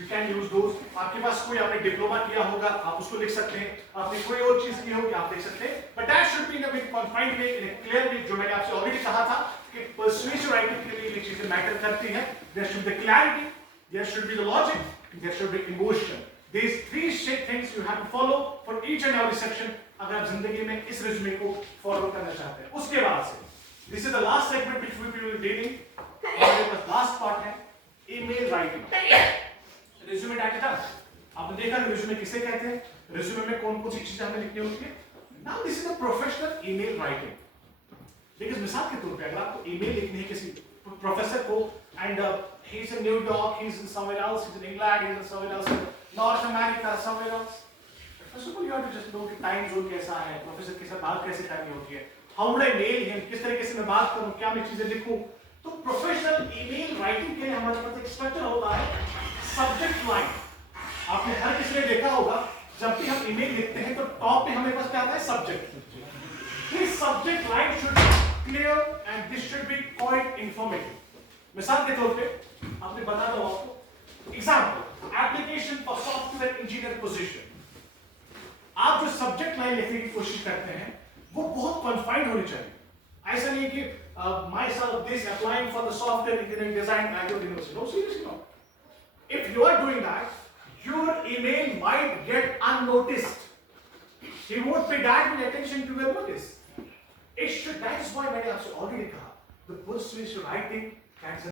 you can use those. आपके पास कोई आपने डिप्लोमा किया होगा आप उसको लिख सकते हैं, आपने कोई और चीज की होगी आप लिख सकते हैं, but that should be in a very confined way, in a clear way, जो मैंने आपसे ऑलरेडी कहा था कि persuasive writing के लिए ये चीजें मैटर करती हैं. There should be clarity, there should be the logic, there should be emotion. These three things you have to follow for each and every section अगर आप जिंदगी में इस रिज्यूमे को फॉलो करना चाहते हैं. उसके बाद से this is the last segment which we will be dealing. हमारे पास लास्ट पार्ट है ईमेल राइटिंग. रिज्यूमे डाटा था, आपने देखा कि रिज्यूमे किसे कहते हैं, रिज्यूमे में कौन कौन सी चीजें हमें लिखनी होती है. Now this is a professional email writing. देखिए मिसाल के तौर पे अगर आपको ईमेल लिखनी है किसी प्रोफेसर को and he is in New York, he is in somewhere else, he is in England, he is in somewhere else, North America, somewhere else. First of all you have to just know कि time zone कैसा है, professor के साथ बात कैसे करनी होती है, how would I mail him, किस तरीके से मैं बात करूं, क्या मैं चीजें लिखूं. तो प्रोफेशनल ईमेल राइटिंग के लिए हमारे पास एक स्ट्रक्चर होता है सब्जेक्ट लाइन. आपने हर किसी ने देखा होगा जब भी हम ईमेल लिखते हैं तो टॉप पे हमारे पास क्या आता है subject. This subject line should be clear and this should be quite informative. मिसाल के तौर पे आपने बता दो आपको example application for software engineer position. आप जो सब्जेक्ट लाइन लिखने की कोशिश करते हैं वो बहुत कन्फाइंड होनी चाहिए. ऐसा नहीं कि myself this applying for the software engineering design Bangalore University. No, seriously not. If you are doing that, your email might get unnoticed. He won't pay that much attention to your notice. It should. That is why मैंने आपसे already कहा the persuasive writing.